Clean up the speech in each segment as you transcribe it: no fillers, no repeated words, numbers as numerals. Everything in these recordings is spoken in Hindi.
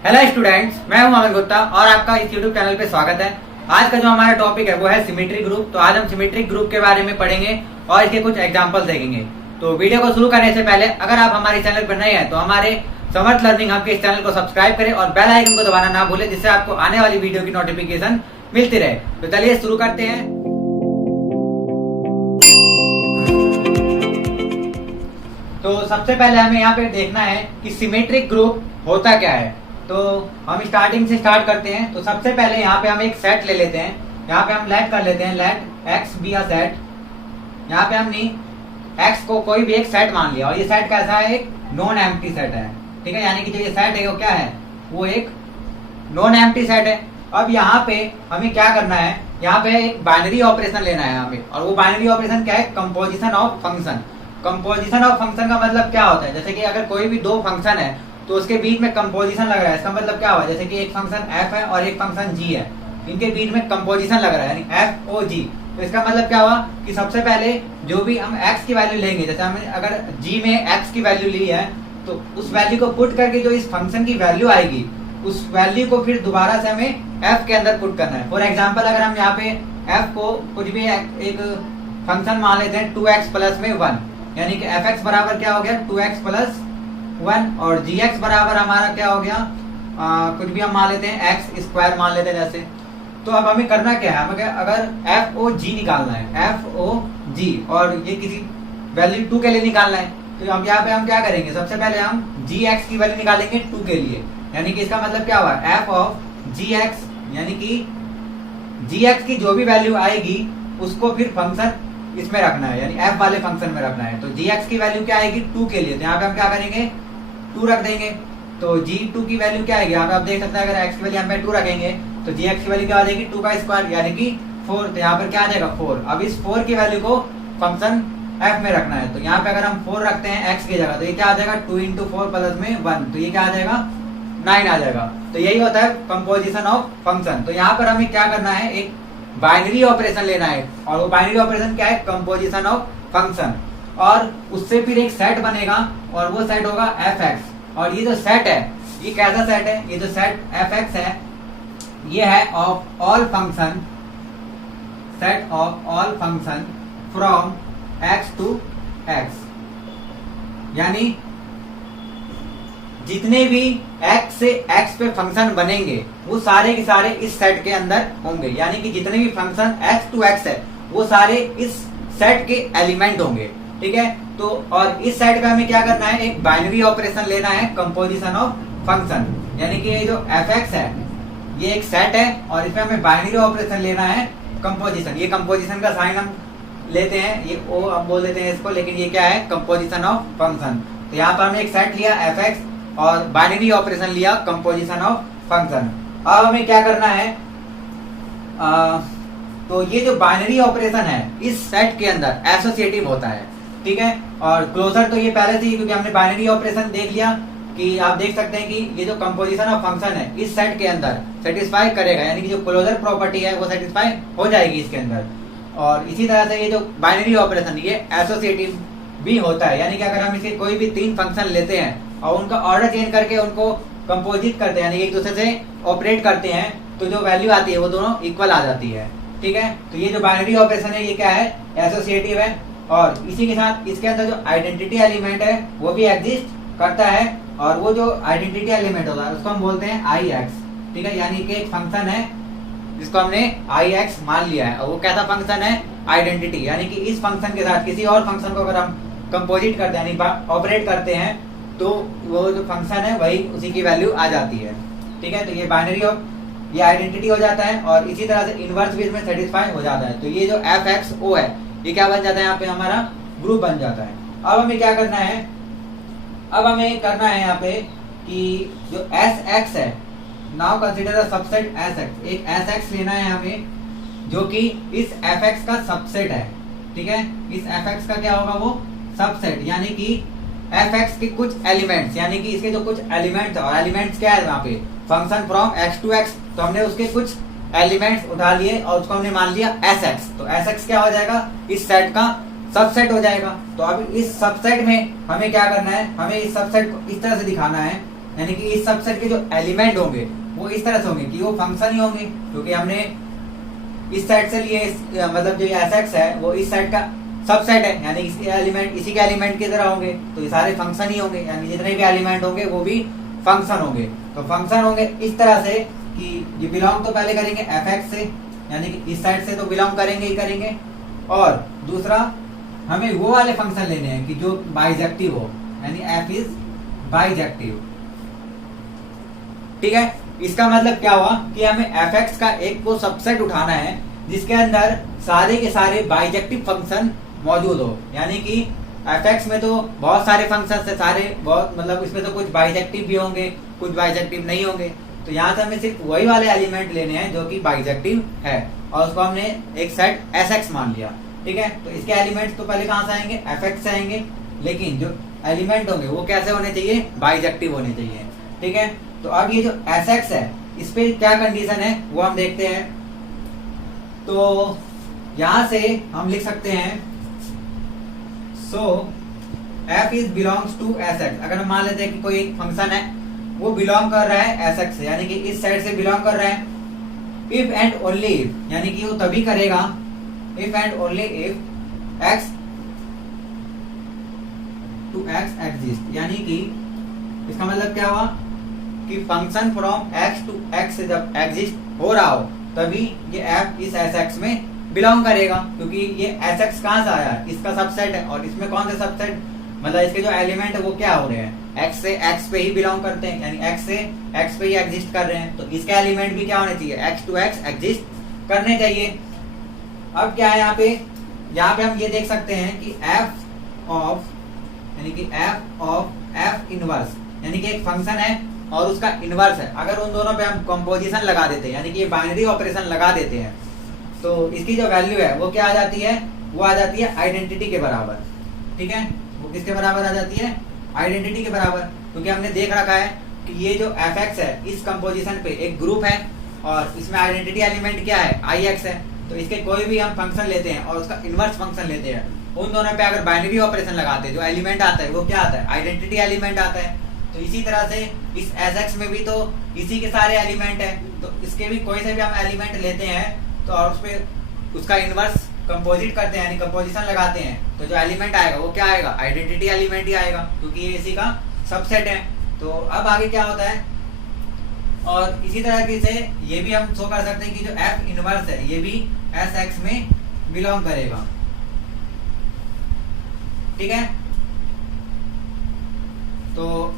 हेलो स्टूडेंट्स, मैं हूं अमन गुप्ता और आपका इस यूट्यूब चैनल पे स्वागत है। आज का जो हमारा टॉपिक है वो है सिमेट्रिक ग्रुप। तो आज हम सिमेट्रिक ग्रुप के बारे में पढ़ेंगे और इसके कुछ एग्जांपल देखेंगे। तो वीडियो को शुरू करने से पहले अगर आप हमारे चैनल पर नए हैं तो हमारे समर्थ लर्निंग हब के इस चैनल को सब्सक्राइब करें और बेल आइकन को दबाना ना भूलें, जिससे आपको आने वाली वीडियो की नोटिफिकेशन मिलती रहे। तो चलिए शुरू करते हैं। तो सबसे पहले हमें यहाँ पे देखना है कि सिमेट्रिक ग्रुप होता क्या है। तो हम स्टार्टिंग से स्टार्ट करते हैं। तो सबसे पहले यहाँ पे हम एक सेट ले लेते हैं। यहाँ पे हम लेट कर लेते हैं, let X be a set. यहाँ पे हमने एक्स को कोई भी एक सेट मान लिया और ये सेट कैसा है, एक नॉन एम्प्टी सेट है। ठीक है, यानी कि जो ये सेट है वो क्या है, वो एक नॉन एम्प्टी सेट है। अब यहाँ पे हमें क्या करना है, यहाँ पे एक बाइनरी ऑपरेशन लेना है हमें, और वो बाइनरी ऑपरेशन क्या है, composition of function. Composition of function का मतलब क्या होता है, जैसे कि अगर कोई भी दो फंक्शन है तो उसके बीच में कंपोजिशन लग रहा है। इसका मतलब क्या हुआ, जैसे कि एक फंक्शन f है और एक फंक्शन g है, इनके बीच में कंपोजिशन लग रहा है, यानी f o g। तो इसका मतलब क्या हुआ कि सबसे पहले जो भी हम x की वैल्यू लेंगे, जैसे हमने अगर g में x की वैल्यू ली है तो उस वैल्यू को पुट करके जो इस फंक्शन की वैल्यू आएगी उस वैल्यू को फिर दोबारा से हमें f के अंदर पुट करना है। फॉर एग्जाम्पल अगर हम यहाँ पे f को कुछ भी एक फंक्शन मान लेते हैं 2x प्लस में 1, यानी कि fx बराबर क्या हो गया 2x प्लस 1, और gx बराबर हमारा क्या हो गया कुछ भी हम मान लेते हैं x स्क्वायर मान लेते हैं जैसे। तो अब हमें करना क्या है, हमें अगर एफ ओ जी निकालना है, एफ ओ जी, और ये किसी वैल्यू 2 के लिए निकालना है, तो हम यहाँ पे हम क्या करेंगे, सबसे पहले हम जी एक्स की वैल्यू निकालेंगे 2 के लिए, यानी कि इसका मतलब क्या हुआ एफ ऑफ जी एक्स, यानी कि जी एक्स की जो भी वैल्यू आएगी उसको फिर फंक्शन इसमें रखना है, यानी एफ वाले फंक्शन में रखना है। तो जी एक्स की वैल्यू क्या आएगी 2 के लिए, तो यहाँ पे हम क्या करेंगे 2 रख देंगे। तो g2 की वैल्यू क्या आएगी, यहाँ पे आप देख सकते हैं अगर x की वैल्यू यहाँ पे 2 रखेंगे तो gx की वैल्यू क्या आ जाएगी 2 का स्क्वायर, यानी कि 4। तो यहाँ पर क्या आ जाएगा 4। अब इस 4 की वैल्यू को फंक्शन f में रखना है। तो यहाँ पे अगर हम 4 रखते हैं x की जगह तो ये क्या आ जाएगा 2 इंटू 4 प्लस में 1, तो ये क्या आ जाएगा 9 आ जाएगा। तो यही होता है कंपोजिशन ऑफ फंक्शन। तो यहाँ पर हमें क्या करना है, एक बाइनरी ऑपरेशन लेना है, और वो बाइनरी ऑपरेशन क्या है, कंपोजिशन ऑफ फंक्शन, और उससे फिर एक सेट बनेगा और वो सेट होगा fx। और ये जो सेट है ये कैसा सेट है, ये जो सेट fx है ये है of all function, set of all function from x to x, यानी जितने भी x से x पे फंक्शन बनेंगे वो सारे के सारे इस सेट के अंदर होंगे, यानी कि जितने भी फंक्शन x टू x है वो सारे इस सेट के एलिमेंट होंगे। ठीक है, तो और इस सेट पे हमें क्या करना है, एक बाइनरी ऑपरेशन लेना है, कंपोजिशन ऑफ फंक्शन, यानी कि ये जो fx है ये एक सेट है और इसमें हमें बाइनरी ऑपरेशन लेना है कंपोजिशन। ये कंपोजिशन का साइन हम लेते हैं, ये o हम बोल देते हैं इसको, लेकिन ये क्या है कंपोजिशन ऑफ फंक्शन। तो यहाँ पर हमने एक सेट लिया fx और बाइनरी ऑपरेशन लिया कंपोजिशन ऑफ फंक्शन। अब हमें क्या करना है, तो ये जो बाइनरी ऑपरेशन है इस सेट के अंदर एसोसिएटिव होता है। ठीक है, और क्लोजर तो ये पहले से ही, क्योंकि हमने बाइनरी ऑपरेशन देख लिया कि आप देख सकते हैं कि ये जो कंपोजिशन ऑफ फंक्शन है इस सेट के अंदर सेटिस्फाई करेगा, यानी कि जो क्लोजर प्रॉपर्टी है वो सेटिस्फाई हो जाएगी इसके अंदर। और इसी तरह से ये जो बाइनरी ऑपरेशन ये एसोसिएटिव भी होता है, यानी कि अगर हम इसे कोई भी 3 फंक्शन लेते हैं और उनका ऑर्डर चेंज करके उनको कंपोजिट करते हैं, यानी एक दूसरे से ऑपरेट करते हैं, तो जो वैल्यू आती है वो दोनों इक्वल आ जाती है। ठीक है, तो ये जो बाइनरी ऑपरेशन है ये क्या है, एसोसिएटिव है, और इसी के साथ इसके अंदर जो आइडेंटिटी एलिमेंट है वो भी एग्जिस्ट करता है, और वो जो आइडेंटिटी एलिमेंट होता है उसको हम बोलते हैं आई एक्स। ठीक है, यानी कि एक फंक्शन है जिसको हमने आई एक्स मान लिया है, और वो कैसा फंक्शन है, आइडेंटिटी, यानी कि इस फंक्शन के साथ किसी और फंक्शन को अगर हम कंपोजिट करते हैं यानी ऑपरेट करते हैं तो वो जो फंक्शन है वही उसी की वैल्यू आ जाती है। ठीक है, तो ये बाइनरी ऑफ ये आइडेंटिटी हो जाता है, और इसी तरह से इनवर्स भी इसमें सेटिस्फाई हो जाता है। तो ये जो एफ एक्स ओ है ये क्या बन जाता है, यहाँ पे हमारा ग्रुप बन जाता है। अब हमें क्या करना है, अब हमें करना है यहाँ पे कि जो एस एक्स है, now consider the subset S x, एक एस एक्स लेना है हमें जो कि इस एफ एक्स का सबसेट है। ठीक है, इस एफ एक्स का क्या होगा वो सबसेट, यानी कि एफ एक्स के कुछ एलिमेंट्स, यानी कि इसके जो कुछ एलिमेंट्स, और एलिमेंट्स क्या है यहाँ पे function from X to X, तो हमने उसके कुछ एलिमेंट्स उठा लिए और उसको हमने मान लिया एस एक्स। तो एस एक्स क्या हो जाएगा, इस सेट का सबसेट हो जाएगा। तो अब इस सबसेट में हमें क्या करना है, हमें इस सबसेट को इस तरह से दिखाना है यानी कि इस सबसेट के जो एलिमेंट होंगे वो इस तरह से होंगे कि वो फंक्शन ही होंगे, क्योंकि हमने इस सेट से लिए मतलब जो एसएक्स है वो इस सेट का सबसेट है, यानी इसके एलिमेंट इसी के एलिमेंट की तरह होंगे, तो ये सारे फंक्शन ही होंगे, यानी जितने भी एलिमेंट होंगे वो भी फंक्शन होंगे। तो फंक्शन होंगे इस तरह से कि ये बिलोंग तो पहले करेंगे एफ से, यानी कि इस साइड से तो बिलोंग करेंगे ही करेंगे, और दूसरा हमें वो वाले फंक्शन लेने हैं कि जो बाइजेक्टिव हो, यानी एफ इज बाइजेक्टिव। ठीक है, इसका मतलब क्या हुआ कि हमें एफ का एक वो सबसेट उठाना है जिसके अंदर सारे के सारे बाइजेक्टिव फंक्शन मौजूद हो, यानी कि एफ में तो बहुत सारे फंक्शन है, सारे बहुत मतलब इसमें तो कुछ बाइजेक्टिव भी होंगे कुछ बाइजेक्टिव नहीं होंगे, तो यहाँ से हमें सिर्फ वही वाले एलिमेंट लेने हैं जो कि बाइजेक्टिव है, और उसको हमने एक सेट एसएक्स मान लिया। ठीक है, तो इसके एलिमेंट्स तो पहले कहाँ से आएंगे, एफएक्स से आएंगे, लेकिन जो एलिमेंट होंगे वो कैसे होने चाहिए, बाइजेक्टिव होने चाहिए। ठीक है, तो अब ये जो एसएक्स है इस पे क्या कंडीशन है वो हम देखते हैं। तो यहां से हम लिख सकते हैं so F is belongs to S X. अगर हम मान लेते हैं कि कोई एक फंक्शन है वो बिलोंग कर रहा है एसएक्स से, यानी कि इस साइड से बिलोंग कर रहा है, इफ एंड ओनली इफ, यानी कि वो तभी करेगा if and only if X to X exist, यानी कि इसका मतलब क्या हुआ कि function from X to X से जब एग्जिस्ट हो रहा हो तभी ये एफ इस एसएक्स में बिलोंग करेगा, क्योंकि ये एसएक्स कहां से आया, इसका सबसेट है, और इसमें कौन सा सबसेट, मतलब इसके जो एलिमेंट है वो क्या हो रहे हैं, एक्स से एक्स पे ही बिलोंग करते हैं, यानी एक्स से एक्स पे ही एग्जिस्ट कर रहे हैं, तो इसके एलिमेंट भी क्या होने चाहिए, एक्स टू एक्स एग्जिस्ट करने चाहिए। अब क्या है यहाँ पे हम ये देख सकते हैं कि एफ ऑफ, यानी कि एफ ऑफ एफ इनवर्स, यानी कि एक फंक्शन है और उसका इनवर्स है, अगर उन दोनों पे हम कंपोजिशन लगा देते हैं, यानी कि ये बाइनरी ऑपरेशन लगा देते हैं, तो इसकी जो वैल्यू है वो क्या आ जाती है, वो आ जाती है आइडेंटिटी के बराबर। ठीक है, वो किसके बराबर आ जाती है, आइडेंटिटी के बराबर, क्योंकि हमने देख रखा है कि ये जो एफ है इस कंपोजिशन पे एक ग्रुप है और इसमें आइडेंटिटी एलिमेंट क्या है, आई एक्स है, तो इसके कोई भी हम फंक्शन लेते हैं और उसका इनवर्स फंक्शन लेते हैं, उन दोनों पे अगर बाइनरी ऑपरेशन लगाते हैं जो एलिमेंट आता है वो क्या आता है, आइडेंटिटी एलिमेंट आता है। तो इसी तरह से इस एसएक्स में भी तो इसी के सारे एलिमेंट है, तो इसके भी कोई से भी हम एलिमेंट लेते हैं तो और उसपे उसका इनवर्स कंपोजिट करते हैं, यानी कंपोजिशन लगाते हैं, तो जो एलिमेंट आएगा वो क्या आएगा, आइडेंटिटी एलिमेंट ही आएगा, क्योंकि ये इसी का सबसेट है। तो अब आगे क्या होता है, और इसी तरह से ये भी हम शो कर सकते हैं कि जो एफ इनवर्स है ये भी एसएक्स में बिलोंग करेगा। ठीक है, तो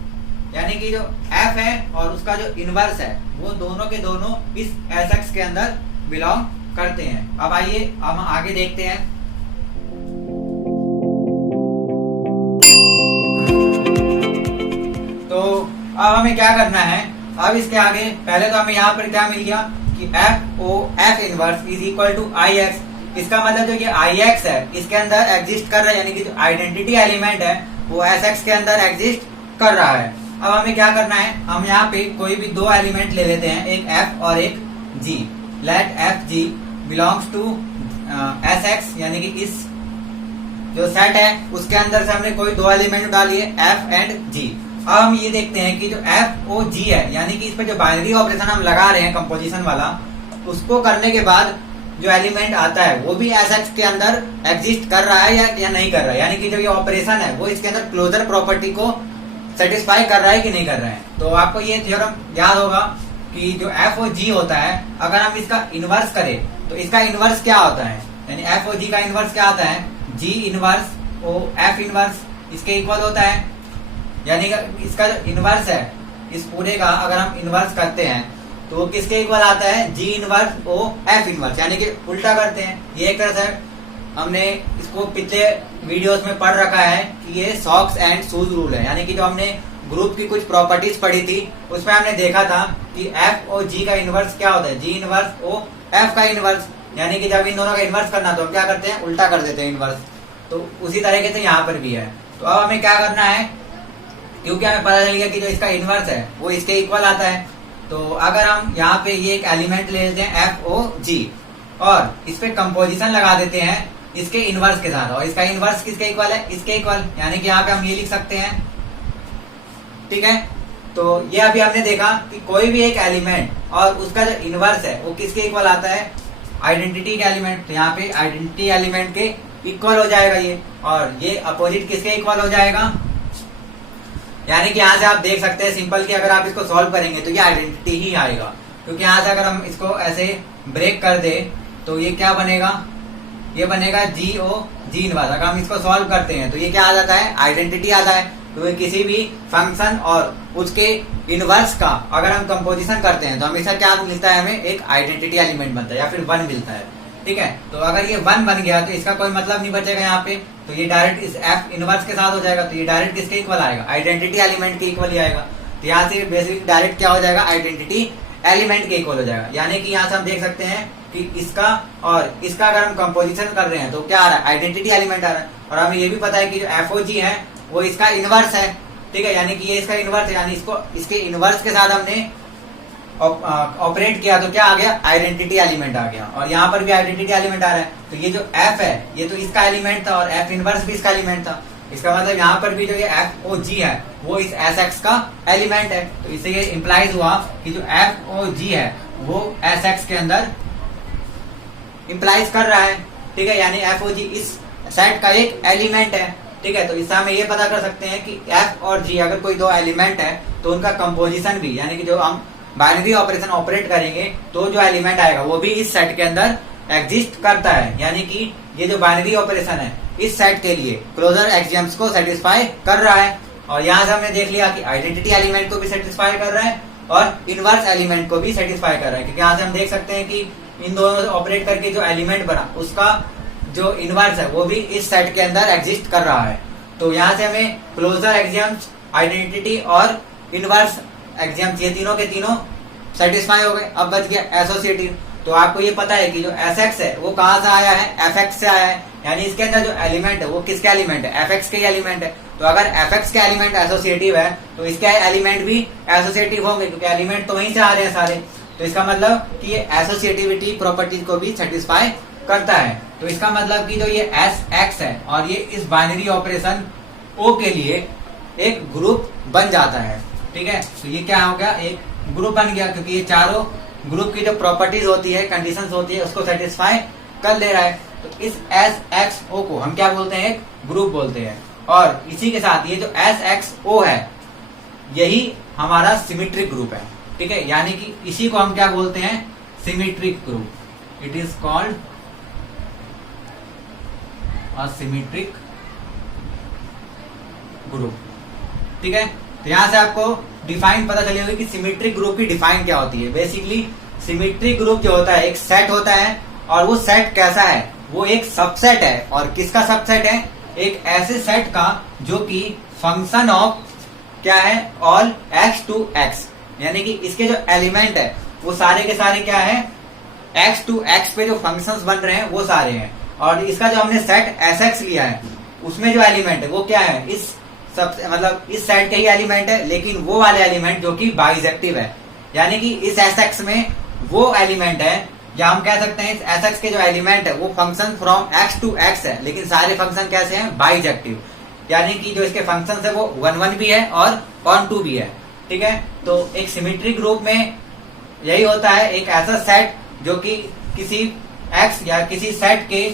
यानी कि जो एफ है और उसका जो इनवर्स है वो दोनों के दोनों इस एसएक्स के अंदर बिलोंग करते हैं। अब आइए हम आगे देखते हैं। तो अब हमें क्या करना है, अब इसके आगे पहले तो हमें यहाँ पर क्या मिल गया कि F O F inverse is equal to I X. इसका मतलब जो ये आई एक्स है इसके अंदर एग्जिस्ट कर रहा है, यानी कि जो आइडेंटिटी एलिमेंट है वो एस एक्स के अंदर एग्जिस्ट कर रहा है। अब हमें क्या करना है, हम यहाँ पे कोई भी दो एलिमेंट ले लेते हैं, एक एफ और एक G. Let F G belongs to S X, यानी कि इस जो सेट है उसके अंदर से हमने कोई दो एलिमेंट डालिए एफ एंड जी। अब हम ये देखते हैं कि जो एफ ओ जी है, यानी कि इस पे जो बाइनरी ऑपरेशन हम लगा रहे हैं कंपोजिशन वाला, उसको करने के बाद जो एलिमेंट आता है वो भी एस एक्स के अंदर एग्जिस्ट कर रहा है या नहीं कर रहा है, यानी कि जो ये ऑपरेशन है वो इसके अंदर क्लोजर प्रॉपर्टी को सेटिस्फाई कर रहा है कि नहीं कर रहा है। तो आपको ये थ्योरम याद होगा कि जो एफ ओ जी होता है अगर हम इसका इनवर्स करें तो इसका इनवर्स क्या होता है, यानी एफ ओ जी का इनवर्स क्या आता है, G inverse O F inverse इसके इक्वल होता है, यानी इसका जो इनवर्स है इस पूरे का अगर हम इनवर्स करते हैं तो वो किसके इक्वल आता है, G inverse O F inverse, यानी कि उल्टा करते हैं। ये एक तरह से हमने इसको पिछले वीडियोस में पढ़ रखा है कि ये सॉक्स एंड शूज रूल है, यानी कि जो हमने ग्रुप की कुछ प्रॉपर्टीज पढ़ी थी उसमें हमने देखा था कि एफ और जी का इनवर्स क्या होता है, जी इनवर्स ओ एफ का इनवर्स, यानी कि जब इन दोनों का इनवर्स करना तो हम क्या करते हैं, उल्टा कर देते हैं इनवर्स। तो उसी तरीके से यहाँ पर भी है। तो अब हमें क्या करना है, क्योंकि हमें पता चल गया कि जो इसका इनवर्स है वो इसके इक्वल आता है, तो अगर हम यहाँ पे ये एक एलिमेंट ले लेते हैं एफ ओ जी और इस पे कंपोजिशन लगा देते हैं इसके इनवर्स के साथ, और इसका इनवर्स किसके इक्वल है, इसके इक्वल, यानी कि यहाँ पे हम ये लिख सकते हैं। ठीक है, तो ये अभी हमने देखा कि कोई भी एक एलिमेंट और उसका जो इनवर्स है वो किसके इक्वल आता है, आइडेंटिटी के एलिमेंट। तो यहाँ पे आइडेंटिटी एलिमेंट के इक्वल हो जाएगा ये, और ये अपोजिट किसके इक्वल हो जाएगा, यानी कि यहाँ से आप देख सकते हैं सिंपल कि अगर आप इसको सॉल्व करेंगे तो ये आइडेंटिटी ही आएगा, क्योंकि यहाँ से अगर हम इसको ऐसे ब्रेक कर दे तो ये क्या बनेगा, ये बनेगा जी इनवर्स। अगर हम इसको सॉल्व करते हैं तो ये क्या आ जाता है, आइडेंटिटी आता है। तो ये किसी भी फंक्शन और उसके इनवर्स का अगर हम कंपोजिशन करते हैं तो हमेशा क्या मिलता है, हमें एक आइडेंटिटी एलिमेंट बनता है या फिर 1 मिलता है। ठीक है, तो अगर ये 1 बन गया तो इसका कोई मतलब नहीं बचेगा यहाँ पे, तो ये डायरेक्ट इस एफ इनवर्स के साथ हो जाएगा, तो ये डायरेक्ट किसके इक्वल आएगा, आइडेंटिटी एलिमेंट के इक्वल ही आएगा। तो यहाँ से बेसिकली डायरेक्ट क्या हो जाएगा, आइडेंटिटी एलिमेंट के इक्वल हो जाएगा। यानी कि यहाँ से हम देख सकते हैं कि इसका और इसका अगर हम कंपोजिशन कर रहे हैं तो क्या आ रहा है, आइडेंटिटी एलिमेंट आ रहा है। और हमें ये भी पता है कि जो एफओजी है वो इसका इनवर्स है। ठीक है, यानी कि ये इसका इनवर्स है, यानी इसको इसके इनवर्स के साथ हमने ऑपरेट किया तो क्या आ गया, आइडेंटिटी एलिमेंट आ गया। और यहाँ पर भी आइडेंटिटी एलिमेंट आ रहा है, तो ये जो एफ है ये तो इसका एलिमेंट था और एफ इनवर्स भी इसका एलिमेंट था। इसका मतलब यहाँ पर भी जो ये एफ ओ जी है वो इस एस एक्स का एलिमेंट है। तो इससे ये इंप्लाइज हुआ कि जो एफ ओ जी है वो एस एक्स के अंदर इंप्लाइज कर रहा है। ठीक है, यानी एफ ओ जी इस सेट का एक एलिमेंट है। ठीक है, तो इससे हम ये पता कर सकते हैं कि एफ और जी अगर कोई 2 एलिमेंट है तो उनका कंपोजिशन भी, यानी कि जो हम बाइनरी ऑपरेशन ऑपरेट करेंगे तो जो एलिमेंट आएगा वो भी इस सेट के अंदर एग्जिस्ट करता है। यानी कि ये जो बाइनरी ऑपरेशन है इस सेट के लिए क्लोजर एक्सियम्स को सेटिस्फाई कर रहा है। और यहाँ से हमने देख लिया कि आइडेंटिटी एलिमेंट को भी सेटिस्फाई कर रहा है और इनवर्स एलिमेंट को भी सेटिस्फाई कर रहा है, क्योंकि यहाँ से हम देख सकते हैं कि इन दोनों ऑपरेट करके जो एलिमेंट बना उसका जो इनवर्स है वो भी इस सेट के अंदर एग्जिस्ट कर रहा है। तो यहाँ से हमें क्लोजर एक्सियम्स, आइडेंटिटी और इनवर्स एक्सियम्स ये तीनों के तीनों सेटिस्फाई हो गए। अब बच गया एसोसिएटिव। तो आपको ये पता है कि जो एस एक्स है वो कहाँ से आया है, एफ एक्स से आया है, यानी इसके अंदर जो एलिमेंट है वो किसके एलिमेंट है, एफ एक्स के एलिमेंट है। तो अगर एफ एक्स के एलिमेंट एसोसिएटिव है तो इसके एलिमेंट भी एसोसिएटिव होंगे, क्योंकि एलिमेंट तो वहीं से आ रहे हैं सारे। तो इसका मतलब कि ये एसोसिएटिविटी प्रॉपर्टीज को भी सेटिस्फाई करता है। तो इसका मतलब कि जो ये एस एक्स है और ये इस बाइनरी ऑपरेशन ओ के लिए एक ग्रुप बन जाता है। ठीक है, तो ये क्या हो गया, एक ग्रुप बन गया, क्योंकि ये चारों ग्रुप की जो प्रॉपर्टीज होती है, कंडीशंस होती है, उसको सेटिस्फाई कर ले रहा है। तो इस एस एक्स ओ को हम क्या बोलते हैं, एक ग्रुप बोलते हैं। और इसी के साथ ये जो एस एक्स ओ है यही हमारा सिमेट्रिक ग्रुप है। ठीक है, यानी कि इसी को हम क्या बोलते हैं, symmetric group. It is called a symmetric group. ठीक है, तो यहां से आपको डिफाइन पता चली होगी कि सिमेट्रिक ग्रुप की डिफाइन क्या होती है। बेसिकली सिमेट्रिक ग्रुप जो होता है एक सेट होता है, और वो सेट कैसा है, वो एक सबसेट है। और किसका सबसेट है, एक ऐसे सेट का जो कि फंक्शन ऑफ क्या है, ऑल एक्स टू एक्स, यानी कि इसके जो एलिमेंट है वो सारे के सारे क्या है, एक्स टू एक्स पे जो फंक्शंस बन रहे हैं वो सारे हैं। और इसका जो हमने सेट एस एक्स लिया है उसमें जो एलिमेंट है वो क्या है, इस सब मतलब इस सेट के ही एलिमेंट है, लेकिन वो वाले एलिमेंट जो कि बाइजेक्टिव है। यानी कि इस एस एक्स में वो एलिमेंट है, या हम कह सकते हैं इस एस एक्स के जो एलिमेंट है वो function from X to X है, लेकिन सारे फंक्शन कैसे हैं, बाइजेक्टिव। यानी कि जो इसके फंक्शन है वो 1 1 भी है और ऑन 2 भी है। ठीक है, तो एक सिमेट्रिक ग्रुप में यही होता है, एक ऐसा सेट जो कि किसी एक्स या किसी सेट के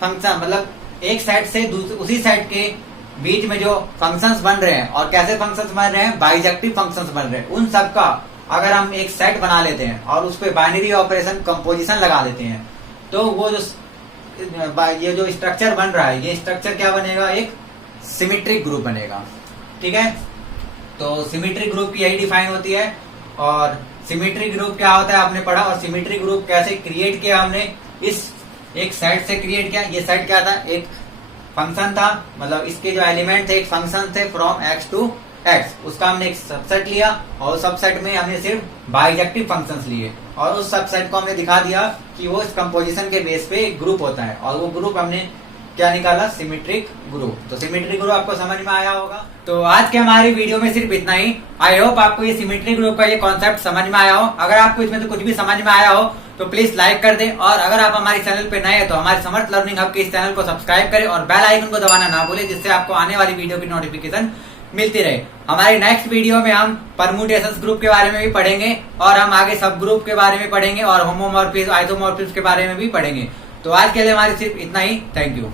फंक्शन, मतलब एक सेट से उसी सेट के बीच में जो फंक्शंस बन रहे हैं, और कैसे फंक्शंस बन रहे हैं, बाइजेक्टिव फंक्शंस बन रहे हैं, उन सब का अगर हम एक सेट बना लेते हैं और उस पर बाइनरी ऑपरेशन कंपोजिशन लगा देते हैं तो वो जो ये जो स्ट्रक्चर बन रहा है, ये स्ट्रक्चर क्या बनेगा, एक सिमेट्रिक ग्रुप बनेगा। ठीक है, तो सिमेट्रिक ग्रुप की यही डिफाइन होती है। और सिमेट्रिक ग्रुप क्या होता है आपने पढ़ा, और सिमेट्रिक ग्रुप कैसे क्रिएट किया हमने, इस एक सेट से क्रिएट किया। ये सेट क्या था, एक फंक्शन था, मतलब इसके जो एलिमेंट थे एक फंक्शन थे फ्रॉम एक्स टू एक्स, उसका हमने एक सबसेट लिया और सबसेट में हमने सिर्फ बाइजेक्टिव फंक्शंस लिए, और उस सबसेट को हमने दिखा दिया कि वो इस कंपोजिशन के बेस पे एक ग्रुप होता है, और वो ग्रुप हमने क्या निकाला, सिमेट्रिक ग्रुप। तो सिमेट्रिक ग्रुप आपको समझ में आया होगा। तो आज के हमारी वीडियो में सिर्फ इतना ही। आई होप आपको ये सिमेट्रिक ग्रुप का ये कॉन्सेप्ट समझ में आया हो। अगर आपको इसमें से कुछ भी समझ में आया हो तो प्लीज लाइक कर दें, और अगर आप हमारे चैनल पे नए हैं तो हमारे समर्थ लर्निंग हब के इस चैनल को सब्सक्राइब करें और बेल आइकन को दबाना ना भूलें, जिससे आपको आने वाली वीडियो की नोटिफिकेशन मिलती रहे। हमारे नेक्स्ट वीडियो में हम परम्यूटेशंस ग्रुप के बारे में भी पढ़ेंगे और हम आगे सब ग्रुप के बारे में पढ़ेंगे और होमोमॉर्फिज्म, आइसोमॉर्फिज्म के बारे में भी पढ़ेंगे। तो आज के लिए हमारे सिर्फ इतना ही। Thank you.